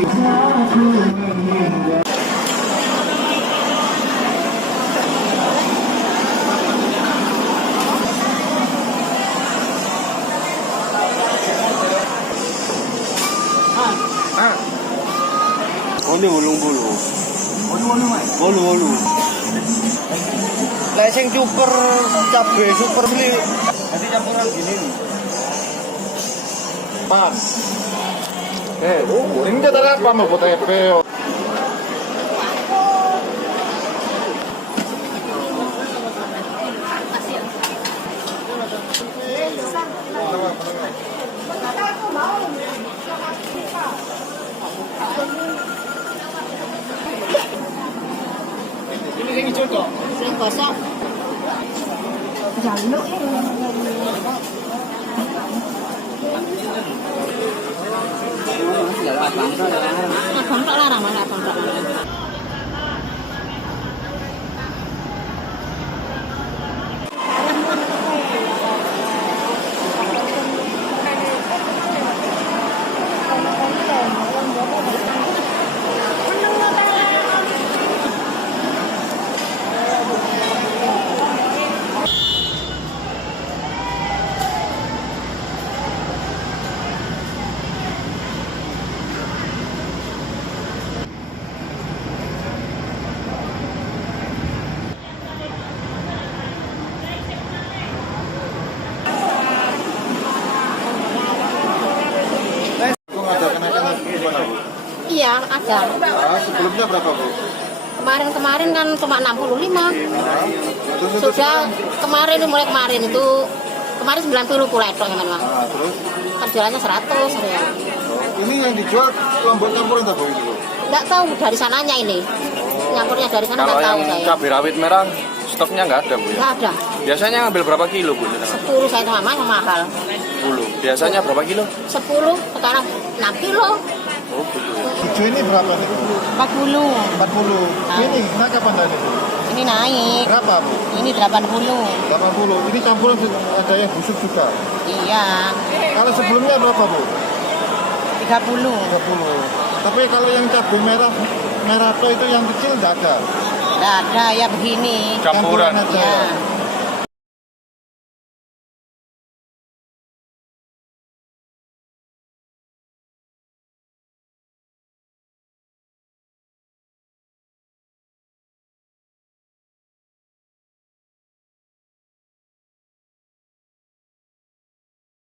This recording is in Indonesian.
Ini bulu-bulu. Bolu. Leseng super cabe super beli. Nanti campuran gini nih. Pan. Ini kita apa mau buat tempe? Ini contoh. Sing gosok. Jaluk ya. Abang tak larang, mana abang tak larang. Iya, ada. Sebelumnya berapa, Bu? Kemarin kan cuma 65. Sudah kemarin itu kemarin 90 pula itu memang. Terus? Penjualannya 100 ya. Ini yang dijual lombok campuran tak, Bu? Nggak tahu dari sananya ini. Nyampurnya dari sana nggak tahu saya. Kalau yang cabai rawit merah stoknya nggak ada, Bu ya? Nggak ada. Biasanya ngambil berapa kilo, Bu? 10 saya sama yang mahal. 10. Biasanya berapa kilo? 10, sekarang 6 kilo. Oh, gitu. Hijau ini berapa nih, Bu? 40. 40. Ini naik kapan tadi, Bu? Ini naik. Berapa, Bu? Ini 80. 80. Ini campuran ada yang busuk juga. Iya. Kalau sebelumnya berapa, Bu? 30. 30. Tapi kalau yang cabai merah itu yang kecil nggak ada. Nggak ada ya begini. Campuran. Aja. Ya.